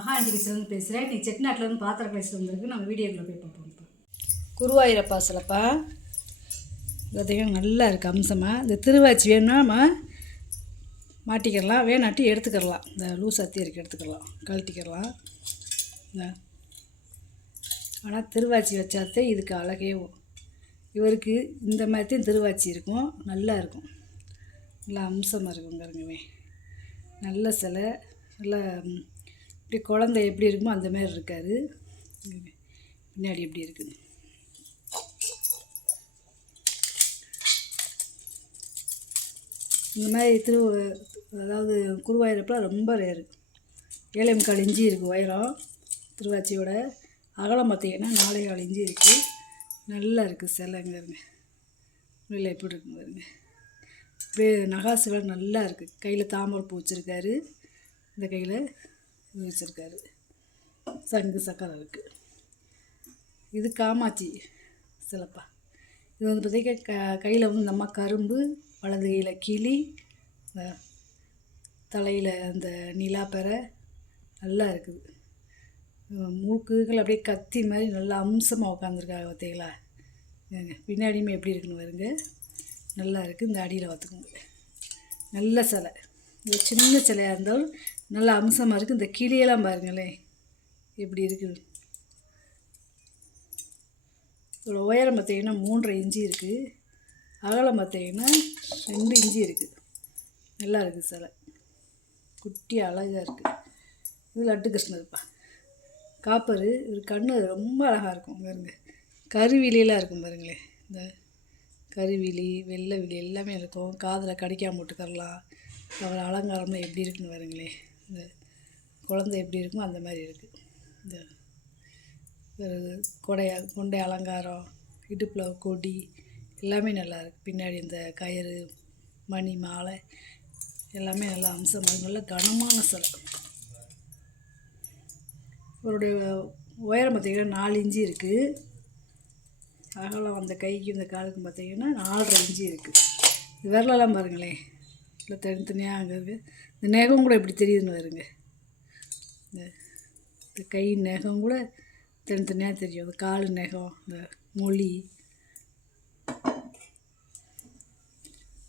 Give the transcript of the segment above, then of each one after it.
மகா ஆண்டி கிச்சன்லேருந்து பேசுகிறேன். நீ செட்டிநாட்டிலேருந்து பாத்திரம் பேசிட்டு வந்திருக்கு. நம்ம வீடியோக்குள்ளே போய் பார்ப்போம். இப்போ குருவாயூரப்பா சிலப்பா பார்த்தீங்கன்னா நல்லா இருக்குது அம்சமாக. இந்த திருவாச்சி வேணும்னா நம்ம மாட்டிக்கிடலாம், வேணாட்டி எடுத்துக்கிடலாம். இந்த லூஸ் அத்தி இருக்கு எடுத்துக்கிடலாம், கழட்டிக்கிடலாம். இந்த ஆனால் திருவாச்சி வச்சாத்தே இதுக்கு அழகே. இவருக்கு இந்த மாதிரித்தையும் திருவாச்சி இருக்கும், நல்லா இருக்கும், நல்லா அம்சமாக இருக்கும். பாருங்கவே நல்ல சிலை, நல்லா இப்படி குழந்தை எப்படி இருக்குமோ அந்த மாதிரி இருக்காது. பின்னாடி எப்படி இருக்குது. இந்த மாதிரி அதாவது குருவாயூரப்பெலாம் ரொம்ப ரேரு. 7.25 இன்ச்சு இருக்குது உயரம். திருவாச்சியோட அகலம் பார்த்திங்கன்னா 4.25 இன்ச்சு இருக்குது. நல்லா இருக்குது சிலைங்கிறங்க. இல்லை எப்படி இருக்குங்க பாருங்க. அப்படியே நகாசுகள் நல்லா இருக்குது. கையில் தாமரை பூ வச்சுருக்காரு, இந்த கையில் இது வச்சுருக்காரு, சங்கு சக்கரம் இருக்குது. இது காமாட்சி சிலப்பா. இது வந்து பார்த்திங்கன்னா கையில் வந்து நம்ம கரும்பு, வலது கையில் கிளி, தலையில் அந்த நிலாப்பறை நல்லா இருக்குது. மூக்குகள் அப்படியே கத்தி மாதிரி நல்லா அம்சமாக உட்காந்துருக்காங்க பார்த்தீங்களா. பின்னாடியுமே எப்படி இருக்குன்னு வருங்க, நல்லா இருக்குது. இந்த அடியில் பார்த்துக்கோங்க, நல்ல சிலை. இந்த சின்ன சிலையாக இருந்தாலும் நல்லா அம்சமாக இருக்குது. இந்த கிளியெல்லாம் பாருங்களேன் எப்படி இருக்குது. இதோட உயரம் பார்த்திங்கன்னா 3.5 இன்ச்சு இருக்குது. அகலம் பார்த்திங்கன்னா 2 இன்ச்சு இருக்குது. நல்லா இருக்குது சிலை, குட்டி அழகாக இருக்குது. இது லட்டு கிருஷ்ணர்ப்பா காப்பரு. இது கண்ணு ரொம்ப அழகாக இருக்கும் பாருங்க. கருவிலியெல்லாம் இருக்கும் பாருங்களேன். இந்த கருவிழி, வெள்ளை விழி எல்லாமே இருக்கும். காதில் கடிக்காம போட்டுக்கரலாம். அப்புறம் அலங்காரம்லாம் எப்படி இருக்குன்னு பாருங்களேன். இந்த குழந்தை எப்படி இருக்குமோ அந்த மாதிரி இருக்குது. இந்த கொண்டை அலங்காரம், இடுப்பில் கொடி எல்லாமே நல்லா இருக்குது. பின்னாடி இந்த கயிறு, மணி, மாலை எல்லாமே நல்லா அம்சமாக நல்ல கனமான சிலை. இவருடைய உயரம் பார்த்திங்கன்னா 4 இன்ச்சு இருக்குது. அகலம் அந்த கைக்கு இந்த காலுக்கும் பார்த்திங்கன்னா 4.5 இன்ச்சு இருக்குது. இது விரலெல்லாம் பாருங்களேன், இல்லை தனித்தனியாக அங்கே இருக்குது. இந்த நகம் கூட எப்படி தெரியுதுன்னு வருங்க. இந்த கை நகம் கூட தனித்தனியாக தெரியும். அந்த கால் நகம், இந்த மொழி.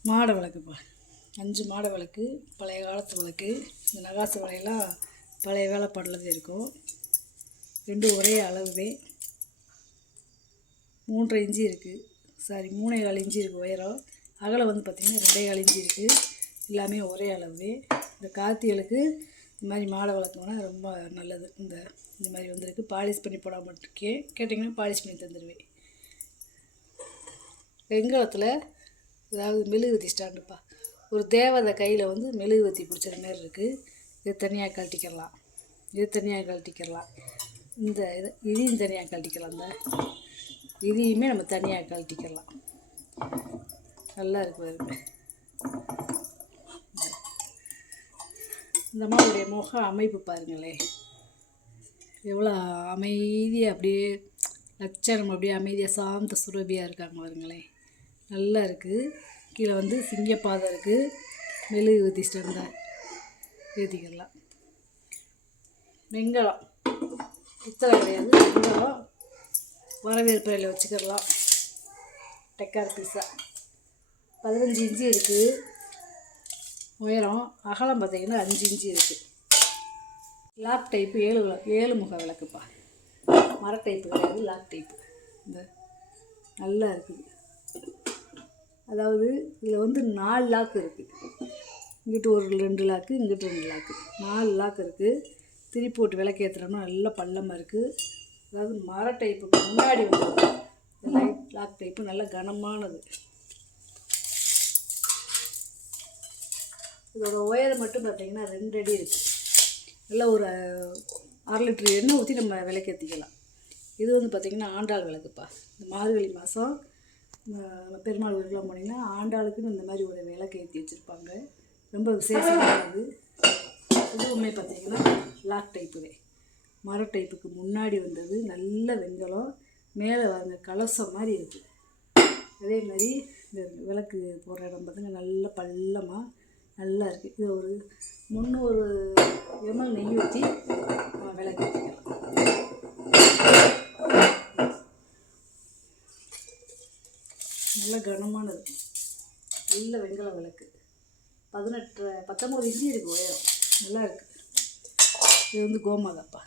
மாடை விளக்குப்பா, 5 மாடை விளக்கு, பழைய காலத்து விளக்கு. இந்த நகாசு வலையெல்லாம் பழைய வேலைப்பாடில் இருக்கும். 2 ஒரே அளவுவே. 3.5 இன்ச்சு இருக்குது, சாரி 3.25 இன்ச்சு இருக்குது உயரம். அகலம் வந்து பார்த்திங்கன்னா 2.25 இன்ச்சு இருக்குது. எல்லாமே ஒரே அளவு. இந்த கார்த்திகளுக்கு இந்த மாதிரி மாடை வளர்க்கணுன்னா ரொம்ப நல்லது. இந்த மாதிரி வந்திருக்கு. பாலிஷ் பண்ணி போடாமல் இருக்கேன், கேட்டிங்கன்னா பாலிஷ் பண்ணி தந்துடுவேன். வெங்கலத்தில் அதாவது மெழுகுவத்தி ஸ்டாண்டுப்பா. ஒரு தேவதை கையில் வந்து மெழுகுவத்தி பிடிச்சது மாதிரி இருக்குது. இது தனியாக கழட்டிக்கலாம், இது தனியாக கழட்டிக்கலாம். இந்த இதையும் தனியாக கழட்டிக்கலாம். இந்த இதையுமே நம்ம தனியாக கழட்டிக்கலாம். நல்லா இருக்குது. இந்த மாதிரிடைய முக அமைப்பு பாருங்களேன், எவ்வளோ அமைதியாக அப்படியே லட்சணம், அப்படியே அமைதியாக சாந்த சுரபியாக இருக்காங்க பாருங்களேன். நல்லா இருக்குது. கீழே வந்து சிங்கப்பாதை இருக்குது. மெழுகுவத்தி ஸ்டாண்டை ஏற்றிக்கலாம். வெங்கலம் பித்தளை கிடையாது, வெங்கலம். வரவேற்பறையில் வச்சுக்கிடலாம். டெக்கார் பீஸா 15 இன்ச்சு இருக்குது உயரம். அகலம் பார்த்திங்கன்னா 5 இன்ச்சு இருக்குது. லாக் டைப்பு 7 முக விளக்குப்பா. மர டைப்பு கிடையாது, லாக் டைப்பு. இந்த நல்லா இருக்குது. அதாவது இதில் வந்து 4 லாக்கு இருக்குது. இங்கிட்டு ஒரு 2 லாக்கு, இங்கிட்டு 2 லாக்கு, 4 லாக் இருக்குது. திருப்பி போட்டு விளக்கேற்றுறோம்னா நல்லா பள்ளமாக இருக்குது. அதாவது மர டைப்புக்கு முன்னாடி வந்து லாக் டைப்பு நல்ல கனமானது. இதோட உயரம் மட்டும் பார்த்திங்கன்னா 2 அடி இருக்குது. நல்லா ஒரு 1/2 லிட்டர் எண்ணெய் ஊற்றி நம்ம விளக்கேற்றிக்கலாம். இது வந்து பார்த்திங்கன்னா ஆண்டாள் விளக்குப்பா. இந்த மார்கழி மாதம் பெருமாள் வீட்டுலாம் போனீங்கன்னா ஆண்டாளுக்குன்னு இந்த மாதிரி ஒரு விளக்கு ஏற்றி வச்சுருப்பாங்க. ரொம்ப விசேஷமானது. இதுவுமே பார்த்திங்கன்னா லாக் டைப்புவே. மர டைப்புக்கு முன்னாடி வந்தது. நல்ல வெங்கலம். மேலே வாங்க கலசம் மாதிரி இருக்குது. அதே மாதிரி இந்த விளக்கு போடுற இடம் பார்த்திங்கன்னா நல்ல பள்ளமாக நல்லா இருக்குது. இது ஒரு 300 ml நெய் ஊற்றி விளக்கு ஊற்றிக்கலாம். நல்ல கனமானது, நல்ல வெண்கல விளக்கு. 19 இன்ச்சு இருக்குது உயரம், நல்லா இருக்குது. இது வந்து கோமாதாப்பா,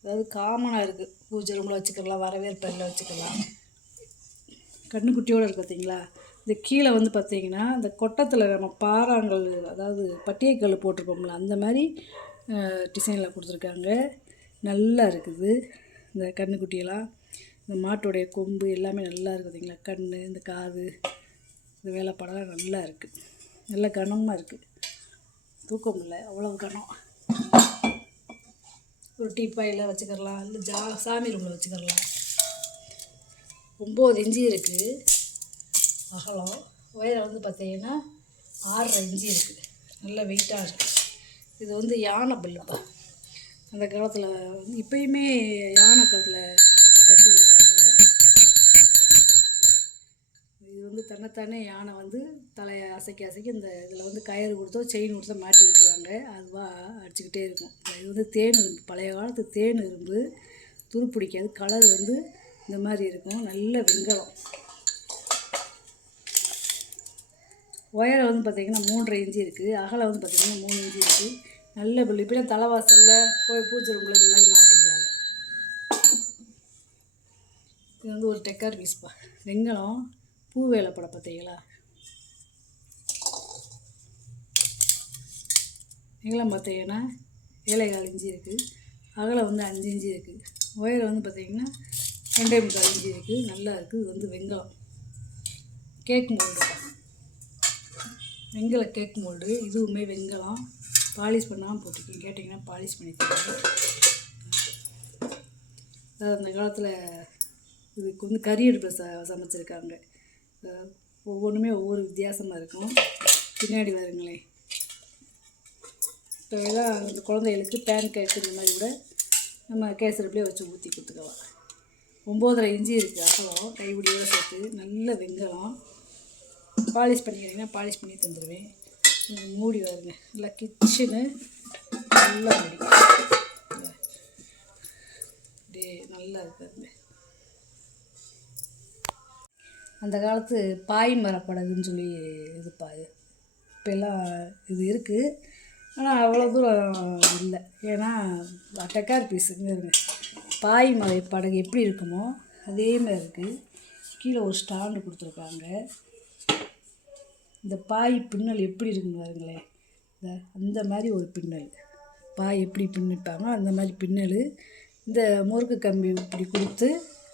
அதாவது காமனாக இருக்குது. பூஜை ரூமில் வச்சுக்கலாம், வரவேற்பறையில் வச்சுக்கலாம். கண்ணுக்குட்டியோடு இருக்குது பார்த்தீங்களா. இந்த கீழே வந்து பார்த்திங்கன்னா இந்த கொட்டத்தில் நம்ம பாறாங்கல், அதாவது பட்டியக்கல் போட்டிருப்போம்ல, அந்த மாதிரி டிசைனில் கொடுத்துருக்காங்க. நல்லா இருக்குது. இந்த கண்ணுக்குட்டியெல்லாம், இந்த மாட்டோடைய கொம்பு எல்லாமே நல்லா இருக்குது பார்த்தீங்களா. கண், இந்த காது, இந்த வேலைப்பாடெல்லாம் நல்லா இருக்குது. நல்ல கனமாக இருக்குது, தூக்கம் இல்லை, அவ்வளோ கனம். ஒரு டீப்பாயில் வச்சுக்கலாம், இல்லை சாமி ரூமில் வச்சுக்கலாம். 9 இன்ச்சு இருக்குது அகலம். உயரம் வந்து பார்த்திங்கன்னா 6.5 இன்ச்சு இருக்குது. நல்ல வெயிட்டாக இருக்குது. இது வந்து யானை பல்லுப்பா. அந்த காலத்தில் இப்போயுமே யானை காலத்தில் கட்டி விடுவாங்க. இது வந்து தன்னைத்தானே யானை வந்து தலையை அசைக்க இந்த இதில் வந்து கயிறு கொடுத்தோ செயின் கொடுத்தோ மாட்டி விட்டுருவாங்க. அதுவாக அடிச்சுக்கிட்டே இருக்கும். இது வந்து தேன் இரும்பு, பழைய காலத்து தேன் இரும்பு, துரு பிடிக்காது. கலர் வந்து இந்த மாதிரி இருக்கும். நல்ல வெண்கலம். உயரம் வந்து பார்த்திங்கன்னா 3.5 இன்ச்சு இருக்குது. அகலம் வந்து பார்த்திங்கன்னா 3 இன்ச்சு இருக்குது. நல்ல பில்லு. இப்படிலாம் தலைவாசலில் கோயில் பூஜை ரூமில் இந்த மாதிரி மாட்டிக்கிறாங்க. இது வந்து ஒரு டெக்கார் பீஸ்ப்பா. வெண்கலம் பூ வேலைப்பட பார்த்தீங்களா. வெண்கலம் பார்த்தீங்கன்னா 7.25 இன்ச்சு இருக்குது. அகலம் வந்து 5 இன்ச்சு இருக்குது. உயரம் வந்து பார்த்திங்கன்னா 2.25 இன்ச்சு இருக்குது. நல்லா இருக்குது. இது வந்து வெண்கலம் கேக் மோல்டு, வெண்கல கேக் மோல்டு. இதுவுமே வெண்கலம், பாலிஷ் பண்ணாமல் போட்டிருக்கேன். கேட்டிங்கன்னா பாலிஷ் பண்ணி தருவேன். அதாவது அந்த காலத்தில் இதுக்கு வந்து கறி அடுப்பில் சமைச்சிருக்காங்க. ஒவ்வொன்றுமே ஒவ்வொரு வித்தியாசமாக இருக்கும். பின்னாடி வருங்களேன். இப்போ எல்லாம் அந்த குழந்தைகளுக்கு பேன் கேக் இந்த மாதிரி கூட நம்ம கேசரிப்பிலே வச்சு ஊற்றி கொடுத்துக்கலாம். 9.5 இன்ச்சு இருக்குது அகலம், கைப்பிடியோடு சேர்த்து. நல்ல வெண்கலம். பாலிஷ் பண்ணிக்கிறீங்கன்னா பாலிஷ் பண்ணி தந்துடுவேன். மூடி வருங்க, நல்லா கிச்சனு நல்லா மூடி அப்படியே நல்லா இருக்காருங்க. அந்த காலத்து பாய் மரப்படகுன்னு சொல்லி இதுப்பா. இப்போல்லாம் இது இருக்குது, ஆனால் அவ்வளோ தூரம் இல்லை. ஏன்னா டெக்கார் பீஸுங்க இருங்க. பாய் மலை படகு எப்படி இருக்குமோ அதே மாதிரி இருக்குது. கீழே ஒரு ஸ்டாண்டு கொடுத்துருக்காங்க. இந்த பாய் பின்னல் எப்படி இருக்குன்னு பாருங்களேன். அந்த மாதிரி ஒரு பின்னல், பாய் எப்படி பின்னிப்பாங்க அந்த மாதிரி பின்னல். இந்த முறுக்கு கம்பி இப்படி கொடுத்து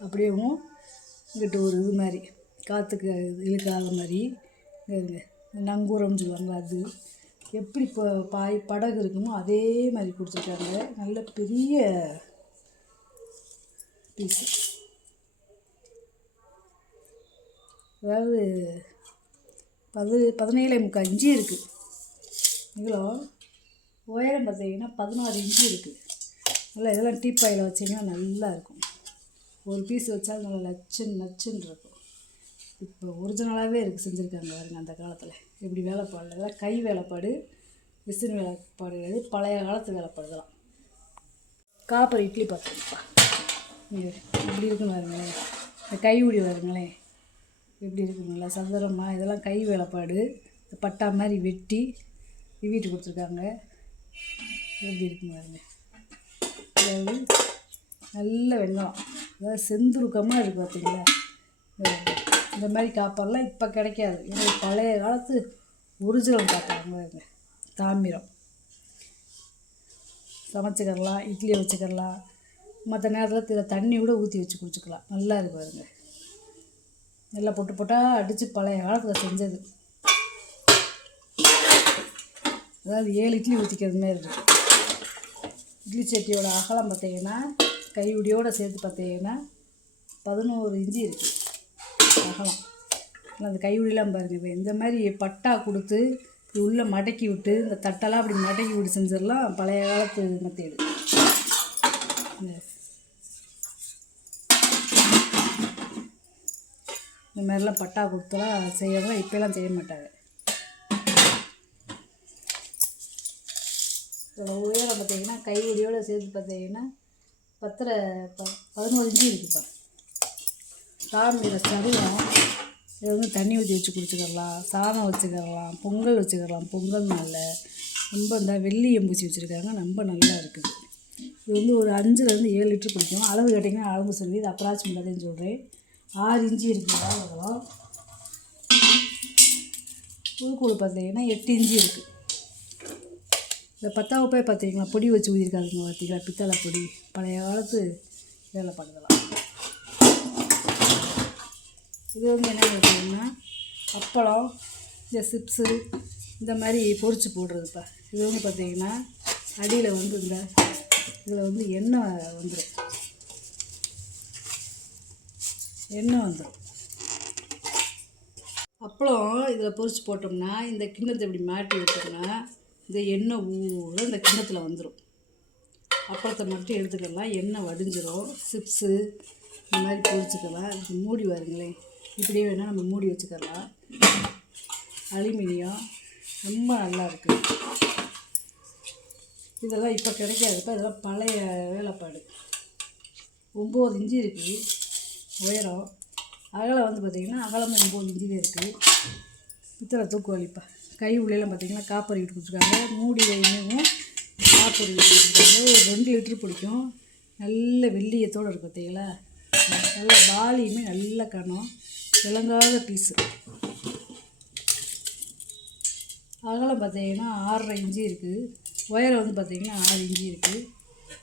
அப்படியேவும் இங்கிட்ட ஒரு இது மாதிரி காற்றுக்கு இழுக்காத மாதிரி நங்கூரம்னு சொல்லுவாங்க. அது எப்படி இப்போ பாய் படகு இருக்குமோ அதே மாதிரி கொடுத்துருக்காங்க. நல்ல பெரிய பீஸு. அதாவது 17.25 இன்ச்சு இருக்குது இவ்வளோ. உயரம் பார்த்தீங்கன்னா 16 இன்ச்சு இருக்குது. நல்லா இதெல்லாம் டீப்பாயில் வச்சிங்கன்னா நல்லா இருக்கும். ஒரு பீஸ் வச்சாலும் நல்லா நச்சுன்னு இருக்கும். இப்போ ஒரிஜினலாகவே இருக்குது, செஞ்சுருக்காங்க பாருங்க. அந்த காலத்தில் எப்படி வேலைப்பாடு, இதெல்லாம் கை வேலைப்பாடு, மிஷின் வேலைப்பாடு கிடையாது, பழைய காலத்து வேலைப்பாடுதெல்லாம். காப்பர் இட்லி பார்த்துருப்பா. இங்கே எப்படி இருக்குன்னு பாருங்களேன். இந்த கை உடி பாருங்களேன் எப்படி இருக்குங்களா, சதுரமாக. இதெல்லாம் கை வேலைப்பாடு. பட்டா மாதிரி வெட்டி வீட்டு கொடுத்துருக்காங்க. எப்படி இருக்குன்னு பாருங்க. அதாவது நல்ல வெங்காயம், அதாவது செந்துருக்கமாக இருக்குது பார்த்தீங்களா. இந்த மாதிரி காப்பெல்லாம் இப்போ கிடைக்காது. ஏன்னா பழைய காலத்து ஒரிஜினல் காப்பாங்க. தாமிரம் சமைச்சிக்கிறலாம், இட்லியை வச்சுக்கிறலாம், மற்ற நேரத்தில் தண்ணி கூட ஊற்றி வச்சு குடிச்சிக்கலாம். நல்லா இருக்கு பாருங்க. நல்லா பொட்டு பொட்டாக அடித்து பழைய காலத்தில் செஞ்சது. அதாவது 7 இட்லி ஊற்றிக்கிறது மாதிரி இருக்குது. இட்லி சட்டியோட அகலம் பார்த்தீங்கன்னா கையுடியோடு சேர்த்து பார்த்தீங்கன்னா 11 இன்ச்சு இருக்குது அகலம். அந்த கையுடிலாம் பாருங்கள். இப்போ இந்த மாதிரி பட்டா கொடுத்து இப்படி உள்ளே மடக்கி விட்டு இந்த தட்டெல்லாம் அப்படி மடக்கி விட்டு செஞ்சிடலாம். பழைய காலத்து மெத்தேடு. இந்த மாதிரிலாம் பட்டா கொடுத்தலாம் செய்யறதுலாம் இப்போலாம் செய்ய மாட்டாங்க. இதோட உயரம் பார்த்தீங்கன்னா கையடியோடு சேர்த்து பார்த்தீங்கன்னா 11 இன்ச்சு இருக்குப்பா. சாமியோட சருவம் இதை வந்து தண்ணி ஊற்றி வச்சு குடிச்சிக்கிறலாம், சாதம் வச்சுக்கிறலாம், பொங்கல் வச்சுக்கிறலாம். பொங்கல் நாளில் ரொம்ப இந்த வெள்ளி எம்பூச்சி வச்சுருக்காங்க, ரொம்ப நல்லா இருக்குது. இது வந்து ஒரு 5லேருந்து 7 லிட்டர் பிடிக்கும். அளவு கேட்டிங்கன்னா அளவு சொல்லி இது அப்ராக்சிமேட்டாக சொல்கிறேன். 6 இன்ச்சு இருக்குது வாழைப்பழம். புழுக்கூடு பார்த்தீங்கன்னா 8 இன்ச்சு இருக்குது. இந்த 10ஆம் வகுப்பே பார்த்தீங்களா பொடி வச்சு ஊதிருக்காதுங்க பார்த்தீங்களா, பித்தளை பொடி, பழைய காலத்து வேலை பண்ணுதலாம். இது வந்து என்ன பார்த்தீங்கன்னா அப்பளம், இந்த சிப்ஸு இந்த மாதிரி பொரிச்சு போடுறதுப்பா. இது வந்து பார்த்திங்கன்னா அடியில் வந்து இதில் வந்து எண்ணெய் வந்துடும். அப்பளம் இதில் பொரிச்சு போட்டோம்னா இந்த கிண்ணத்தை இப்படி மாட்டி விட்டோம்னா இந்த எண்ணெய் ஊற இந்த கிண்ணத்தில் வந்துடும். அப்பளத்தை மட்டும் எடுத்துக்கலாம், எண்ணெய் வடிஞ்சிடும். சிப்ஸு இந்த மாதிரி பொரிச்சுக்கலாம். இதுக்கு மூடி பாருங்களேன், இப்படியே வேணால் நம்ம மூடி வச்சுக்கலாம். அலுமினியம் ரொம்ப நல்லா இருக்குது. இதெல்லாம் இப்போ கிடைக்காதுப்பா, இதெல்லாம் பழைய வேலைப்பாடு. 9 இன்ச்சு இருக்குது உயரம். அகலம் வந்து பார்த்திங்கன்னா அகலம் 9 இன்ச்சில் இருக்குது. பித்தளை தூக்குவலிப்பா. கை உள்ளெல்லாம் பார்த்திங்கன்னா காப்பர் வீட்டு கொடுத்துருக்காங்க. மூடி வைமையும் காப்பர் வீட்டு கொடுத்துருக்காங்க. ஒரு 2 லிட்டர் பிடிக்கும். நல்ல வெள்ளியத்தோடு இருக்குது பார்த்தீங்களா. நல்ல வாலியுமே நல்ல கனம், விளங்காத பீஸு. அகலம் பார்த்தீங்கன்னா 6.5 இன்ச்சு இருக்குது. உயரம் வந்து பார்த்திங்கன்னா 6 இன்ச்சு இருக்குது.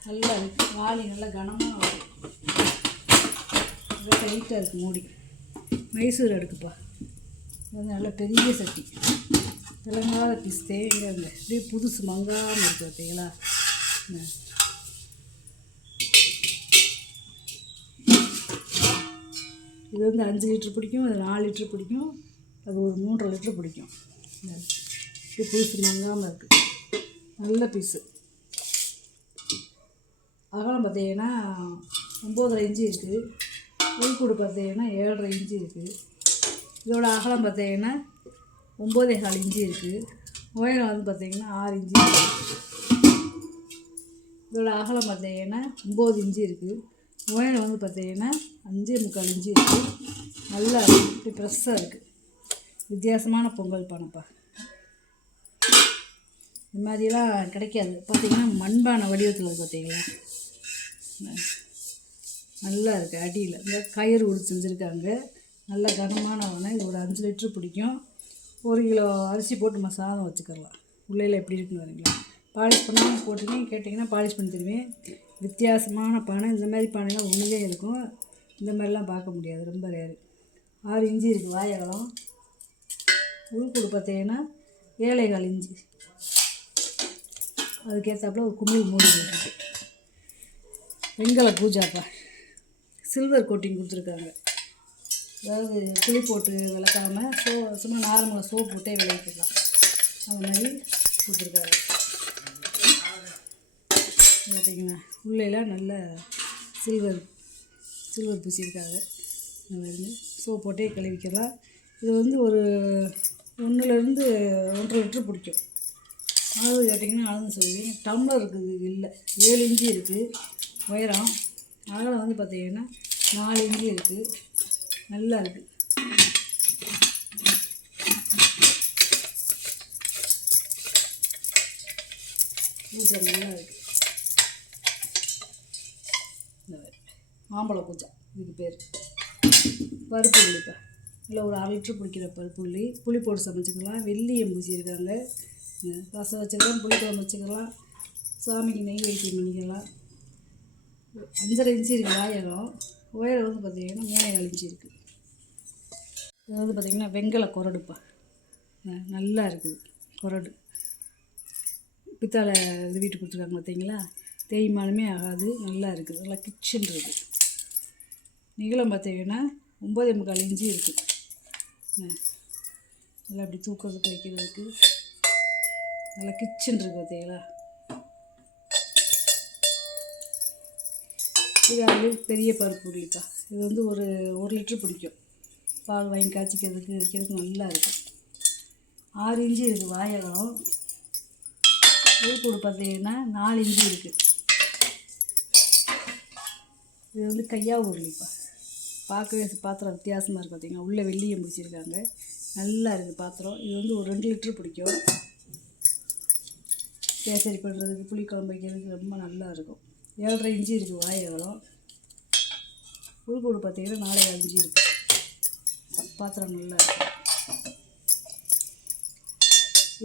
நல்லா இருக்குது. வாலி நல்லா கனமாக வரும், நல்லா டைட்டாக இருக்குது. மூடி மைசூர் அடுக்குப்பா. இது வந்து நல்ல பெரிய சட்டி, விளங்காத பீஸ். தேங்காங்க அப்படியே புதுசு மங்காமல் இருக்குது பார்த்தீங்களா. இது வந்து 5 லிட்டர் பிடிக்கும், அது 4 லிட்டர் பிடிக்கும், அது ஒரு 3.5 லிட்டர் பிடிக்கும். இது புதுசு மங்காமல் இருக்குது, நல்ல பீஸு. அகலம் பார்த்தீங்கன்னா 9.5 இன்ச்சு இருக்குது. உள்கூடு பார்த்தீங்கன்னா 7.5 இன்ச்சு இருக்குது. இதோட அகலம் பார்த்தீங்கன்னா 9.25 இன்ச்சு இருக்குது. உயரம் வந்து பார்த்தீங்கன்னா 6 இன்ச்சு இருக்குது. இதோட அகலம் பார்த்தீங்கன்னா 9 இன்ச்சு இருக்குது. உயரம் வந்து பார்த்தீங்கன்னா 5.25 இன்ச்சு இருக்குது. நல்லா இருக்குது, இப்படி ப்ரெஸ்ஸாக இருக்குது. வித்தியாசமான பொங்கல் பானைப்பா. இந்த மாதிரியெல்லாம் கிடைக்காது. பார்த்திங்கன்னா மண்பானை வடிவத்தில் இருக்குது பார்த்தீங்களா, நல்லா இருக்குது. அடியில் இந்த கயிறு உடுத்து செஞ்சுருக்காங்க, நல்ல கனமான பானை. இது ஒரு 5 லிட்டர் பிடிக்கும். 1 கிலோ அரிசி போட்டு நம்ம சாதம் வச்சுக்கலாம். உள்ளையில் எப்படி இருக்குன்னு வரீங்களா. பாலிஷ் பண்ணாமல் போட்டிங்க கேட்டிங்கன்னா பாலிஷ் பண்ணி தருவேன். வித்தியாசமான பானை. இந்த மாதிரி பானைலாம் ஒன்றுலே இருக்கும், இந்த மாதிரிலாம் பார்க்க முடியாது, ரொம்ப ரேரு. 6 இன்ச்சு இருக்குது வாயகலம். உள்கூடு பார்த்தீங்கன்னா 7.25 இன்ச்சு. அதுக்கேற்றாப்புல ஒரு குமிழ் மூடி போட்டுருக்கு. வெண்கல பூஜாப்பா. சில்வர் கோட்டிங் கொடுத்துருக்காங்க. அதாவது புளி போட்டு விளக்காமல் சும்மா நார்மலாக சோப்பு போட்டே விளக்கிக்கலாம், அந்த மாதிரி கொடுத்துருக்காங்க. பார்த்தீங்கன்னா உள்ளேலாம் நல்ல சில்வர் பூசியிருக்காங்க. இந்த மாதிரி சோப்பு போட்டே கழுவிக்கலாம். இது வந்து ஒரு 1லேருந்து 1.5 லிட்டர் பிடிக்கும். அளவு கேட்டிங்கன்னா அளந்து சொல்லுவேன். டம்ளர் இருக்குது இல்லை, 7 இன்ச்சு இருக்குது உயரம். அகலம் வந்து பார்த்திங்கன்னா 4 இன்ச்சு இருக்குது. நல்லா இருக்குது. பூஜை நல்லா இருக்குது. மாம்பழ பூஜை இதுக்கு பேர். பருப்பு புளிப்பா. இல்லை ஒரு 1/2 லிட்டர் பிடிக்கிற பருப்பு புளி போட்டு சமைச்சிக்கலாம். வெள்ளி எம்பூச்சி இருக்காங்க, ரசம் வச்சுக்கலாம், புளிக்குழம்பு வச்சுக்கலாம், சாமிக்கு நெய் வைத்தியம் பண்ணிக்கலாம். 5.5 இன்ச்சு இருக்குது வாயகம். உயரம் வந்து பார்த்திங்கன்னா 3.4 இன்ச்சு இருக்குது. இது வந்து பார்த்திங்கன்னா வெண்கல குரடுப்பா. நல்லா இருக்குது குரடு. பித்தளை இது வீட்டு கொடுத்துருக்காங்க பார்த்தீங்களா, தேய்மானமே ஆகாது, நல்லா இருக்குது. நல்லா கிச்சன் இருக்குது. நீளம் பார்த்தீங்கன்னா 9.25 இன்ச்சு இருக்குது. நல்லா அப்படி தூக்கிறதுக்கு வைக்கிறதுக்கு நல்லா கிச்சன் இருக்குது பார்த்தீங்களா. இது அது பெரிய பருப்பு உருளிக்கா. இது வந்து ஒரு 1 லிட்டர் பிடிக்கும். பால் வாங்கி காய்ச்சிக்கிறதுக்கு வைக்கிறதுக்கு நல்லா இருக்கும். 6 இன்ச்சு இருக்குது வாயகம். உள்கூடு பார்த்தீங்கன்னா 4 இன்ச்சு இருக்குது. இது வந்து கையா உருளிப்பா. பார்க்கவே பாத்திரம் வித்தியாசமாக இருக்குது பார்த்தீங்கன்னா. உள்ளே வெள்ளியம் பிடிச்சிருக்காங்க. நல்லா இருக்குது பாத்திரம். இது வந்து ஒரு 2 லிட்ரு பிடிக்கும். கேசரி பண்ணுறதுக்கு புளிக்குழம்பு வைக்கிறதுக்கு ரொம்ப நல்லா இருக்கும். 7.5 இன்ச்சு இருக்குது வாய் அகலம். உள்கூடு பார்த்தீங்கன்னா 4.5 இன்ச்சு இருக்குது. பாத்திரம் நல்லா இருக்கும்.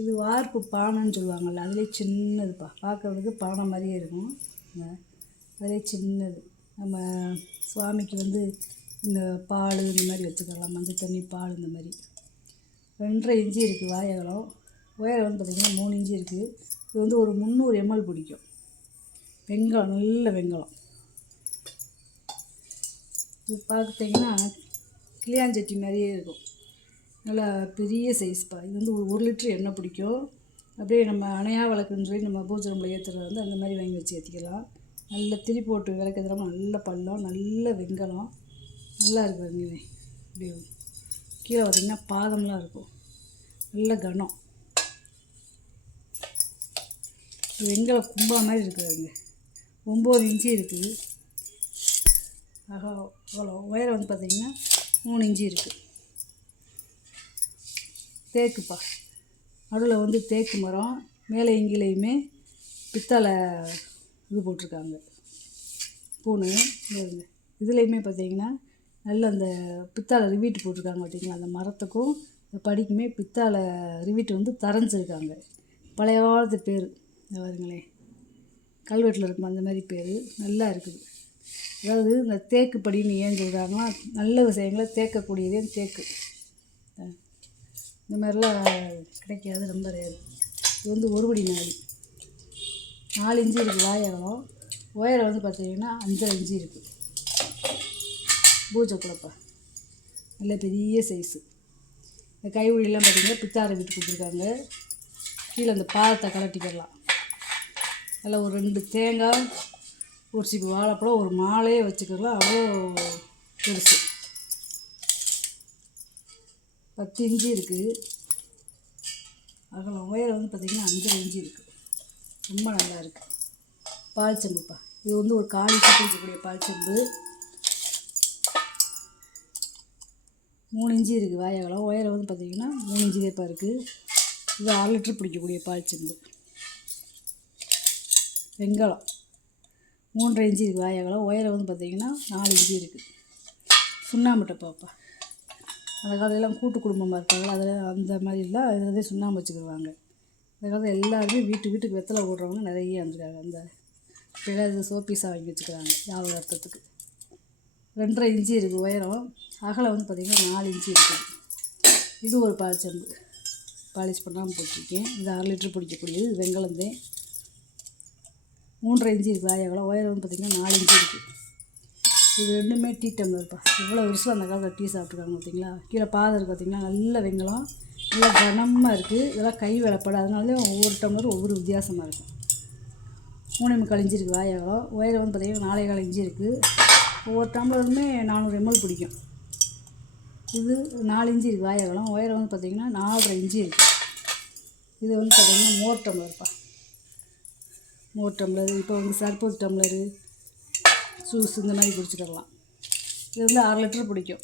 இது வார்ப்பு பானைன்னு சொல்லுவாங்கள்ல, அதுலேயே சின்னதுப்பா. பார்க்குறதுக்கு பானை மாதிரியே இருக்கும். அதிலே சின்னது. நம்ம சுவாமிக்கு வந்து இந்த பால் இந்த மாதிரி வச்சுக்கலாம். மஞ்சள் தண்ணி பால் இந்த மாதிரி. 2.5 இன்ச்சு இருக்குது வாய் அகலம். உயரம் வந்து பார்த்திங்கன்னா 3 இன்ச்சு இருக்குது. இது வந்து ஒரு 300 ml பிடிக்கும். வெங்காயம் நல்ல வெங்காயம். இது பார்த்திங்கன்னா கிளியாஞ்சட்டி மாதிரியே இருக்கும். நல்லா பெரிய சைஸ்ப்பா. இது வந்து ஒரு லிட்ரு எண்ணெய் பிடிக்கும். அப்படியே நம்ம அணையா விளக்குன்னு சொல்லி நம்ம பூஜை ரூமில் ஏற்றுறது வந்து அந்த மாதிரி வாங்கி வச்சு ஏற்றிக்கலாம். நல்ல திரி போட்டு விளக்குறதுலாம் நல்ல பள்ளம், நல்ல வெங்காயம். நல்லா இருக்குது பாருங்களே. இப்படி கீழே பார்த்திங்கன்னா பாதம்லாம் இருக்கும். நல்ல கனம். வெங்காயம் கும்பா மாதிரி இருக்குதுங்க. 9 இன்ச்சு இருக்குது. அவ்வளோ உயரம் வந்து பார்த்திங்கன்னா 3 இன்ச்சு இருக்குது. தேக்குப்பா. நடுவில் வந்து தேக்கு மரம். மேலே எங்கேயுமே பித்தளை இது போட்டிருக்காங்க பூணு. இதுலேயுமே பார்த்திங்கன்னா நல்ல அந்த பித்தளை ரிவீட்டு போட்டிருக்காங்க பார்த்திங்களா. அந்த மரத்துக்கும் இந்த படிக்குமே பித்தளை ரிவீட்டு வந்து தரைஞ்சிருக்காங்க. பழைய காலத்து பேர் பாருங்களேன். கல்வெட்டில் இருக்கும் அந்த மாதிரி பேர். நல்லா இருக்குது. அதாவது இந்த தேக்கு படின்னு ஏன் சொல்கிறாங்கன்னா, நல்ல விஷயங்களை தேக்கக்கூடியதே தேக்கு. இந்த மாதிரிலாம் கிடைக்காது, ரொம்ப ரேரு. இது வந்து ஒரு படி நாளி. 4 இன்ச்சு இருக்குது வாய் அகலம். உயரம் வந்து பார்த்திங்கன்னா 5.5 இன்ச்சு இருக்குது. பூஜை கூடப்பா. நல்ல பெரிய சைஸு. இந்த கைவழியெல்லாம் பார்த்திங்கன்னா பித்தாரை விட்டு கொடுத்துருக்காங்க. கீழே அந்த பாதத்தை கலட்டிக்கிடலாம். நல்லா ஒரு 2 தேங்காய், ஒரு சிப்பு வாழைப்பழம், ஒரு மாலையே வச்சுக்கலாம். அவ்வளோ பெருசு. 10 இன்ச்சு இருக்குது அகலம். உயரம் வந்து பார்த்திங்கன்னா 5.5 இன்ச்சு இருக்குது. ரொம்ப நல்லா இருக்குது. பால் செம்புப்பா. இது வந்து ஒரு 1/4 லிட்டர் இருக்கக்கூடிய பால் செம்பு. 3 இன்ச்சு இருக்குது வாய் அகலம். உயரம் வந்து பார்த்திங்கன்னா 3 இன்ச்சு தேப்பா இருக்குது. இது 6 லிட்டர் பிடிக்கக்கூடிய பால் செம்பு. வெங்காயம் 3.5 இன்ச்சு இருக்குது வாய் அகலம். உயரம் வந்து பார்த்திங்கன்னா 4 இன்ச்சு இருக்குது. சுண்ணாம்பு டப்பாப்பா. அந்த காலத்துலலாம் கூட்டு குடும்பமாக இருப்பாங்க. அதில் அந்த மாதிரிலாம் இதில் சுண்ணாம்பு வச்சுக்கிடுவாங்க. அந்த காலத்தில் எல்லாருமே வீட்டுக்கு வெத்தலை ஓடுறவங்க நிறைய வந்துருக்காங்க. அந்த பிள்ளை சோப்பீஸாக வாங்கி வச்சுக்கிறாங்க ஞாபகார்த்தத்துக்கு. 2.5 இன்ச்சு இருக்குது உயரம். அகலம் வந்து பார்த்திங்கன்னா 4 இன்ச்சு இருக்குது. இது ஒரு பால் செம்பு. பாலிஷ் பண்ணாமல் போட்டிருக்கேன். இது 6 லிட்டர் பிடிக்கக்கூடியது. இது வெங்கலந்தேன். 3.5 இன்ச்சு இருக்குது வாய் அகலம். உயரம் வந்து பார்த்திங்கன்னா 4 இன்ச்சு இருக்குது. இது ரெண்டுமே டீ டம்ளர்ப்பா. இவ்வளோ வருஷம் அந்த காலத்தில் டீ சாப்பிட்ருக்காங்க பார்த்திங்களா. கீழே பாதம் இருக்குது பார்த்திங்கன்னா. நல்ல வெங்கலம், நல்லா கனமாக இருக்குது. இதெல்லாம் கை வேலைப்பாடு. அதனாலே ஒவ்வொரு டம்ளரும் ஒவ்வொரு வித்தியாசமாக இருக்கும். 3.25 இன்ச்சு இருக்குது வாய் அகலம். உயரம் வந்து பார்த்திங்கன்னா 4.25 இன்ச்சு இருக்குது. ஒவ்வொரு டம்ளருமே 400 ml பிடிக்கும். இது 4 இன்ச்சு இருக்குது வாய் அகலம். உயரம் வந்து பார்த்திங்கன்னா 4.5 இன்ச்சு இருக்குது. இது வந்து பார்த்திங்கன்னா மோர் டம்ளர்ப்பா. மோர் டம்ளர், இப்போ வந்து சர்பூஸ் டம்ளரு, ஜூஸ் இந்த மாதிரி குடிச்சிக்கலாம். இது வந்து 6 லிட்டர் பிடிக்கும்.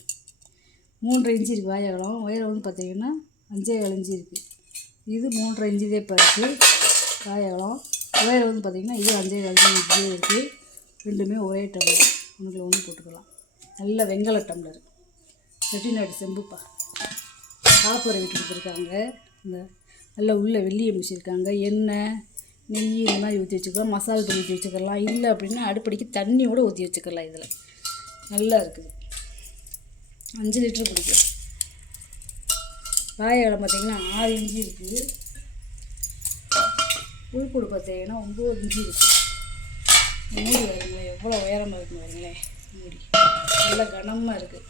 3.5 இன்ச்சு இருக்குது வாய் அகலம். உயரம் வந்து பார்த்திங்கன்னா 5.25 இன்ச்சு இருக்குது. இது 3.5 இன்ச்சு தேப்பா இருக்குது வாய் அகலம். உயரம் வந்து பார்த்திங்கன்னா இது 5.25 இன்ச்சு இருக்குது. ரெண்டுமே ஒரே டம்ளர். ஒன்றுக்குள்ள ஒன்று போட்டுக்கலாம். நல்ல வெங்கல டம்ளர். செட்டிநாடு செம்புப்பா. காப்புரை விட்டு கொடுத்துருக்காங்க. இந்த நல்லா உள்ள வெள்ளியை முடிச்சிருக்காங்க. எண்ணெய், நெய் இந்த மாதிரி ஊற்றி வச்சுக்கலாம். மசாலா தூள் ஊற்றி வச்சுக்கலாம். இல்லை அப்படின்னா அடுப்படிக்கு தண்ணி கூட ஊற்றி வச்சுக்கலாம். இதில் நல்லா இருக்குது. 5 லிட்டர் பிடிக்கும். வாய் அகலம் பார்த்திங்கன்னா 6 இன்ச்சு இருக்குது. உள்கூடு பார்த்திங்கன்னா 9 இன்ச்சு இருக்குது. மூடி வருங்களேன், எவ்வளோ உயரமாக இருக்குன்னு வருங்களேன். மூடி நல்லா கனமாக இருக்குது.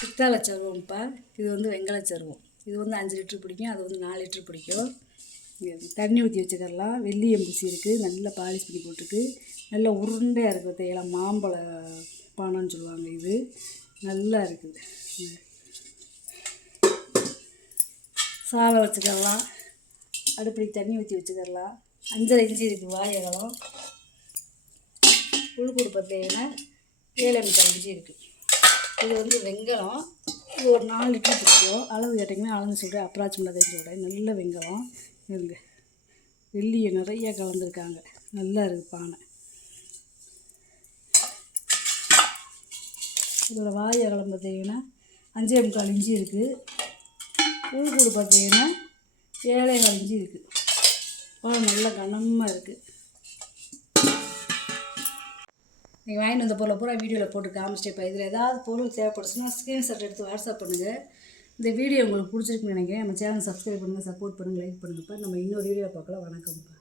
பித்தாளை சருவம்ப்பா. இது வந்து வெங்கல சருவம். இது வந்து 5 லிட்டர் பிடிக்கும். அது வந்து 4 லிட்டர் பிடிக்கும். தண்ணி ஊற்றி வச்சுக்கலாம். வெள்ளி எம்பூசி இருக்குது. நல்லா பாலிஷ் பண்ணி போட்டுருக்கு. நல்லா உருண்டையாக இருக்குது. தேயெல்லாம் மாம்பழ பானைன்னு சொல்லுவாங்க. இது நல்லா இருக்குது. சாதம் வச்சுக்கலாம். அடுப்படி தண்ணி ஊற்றி வச்சுக்கிடலாம். 5.5 இன்ச்சு இருக்குது வாய் அகலம். உள்கூடு பார்த்தீங்கன்னா 7.25 இன்ச்சு இருக்குது. இது வந்து வெங்காயம். இது ஒரு 4 லிட்டர் பிடிக்கும். அளவு கேட்டிங்கன்னா அளந்து சொல்கிறேன், அப்ராக்சிமேட்டாக சொல்கிறேன். நல்ல வெங்காயம் இருங்க, வெள்ளியை நிறைய கலந்துருக்காங்க. நல்லா இருக்குது பானை. இதோட வாய் அகலம் பார்த்தீங்கன்னா 5.25 இன்ச்சு இருக்குது. உள்கூடு பார்த்தீங்கன்னா 7.25 இன்ச்சு இருக்குது. பானை நல்லா கனமாக இருக்குது. நீங்கள் வாங்கிட்டு வந்த பொருளை பூரா வீடியோவில் போட்டு காமிச்சிட்டு, இப்போ இதில் ஏதாவது பொருள் தேவைப்படுச்சுன்னா ஸ்க்ரீன்ஷாட் எடுத்து வாட்ஸ்அப் பண்ணுங்கள். இந்த வீடியோ உங்களுக்கு பிடிச்சிருக்குன்னு நினைக்கிறேன். நம்ம சேனல் சப்ஸ்கிரைப் பண்ணுங்கள், சப்போர்ட் பண்ணுங்கள், லைக் பண்ணுங்கப்பா. நம்ம இன்னொரு வீடியோ பார்க்கலாம். வணக்கம்ப்பா.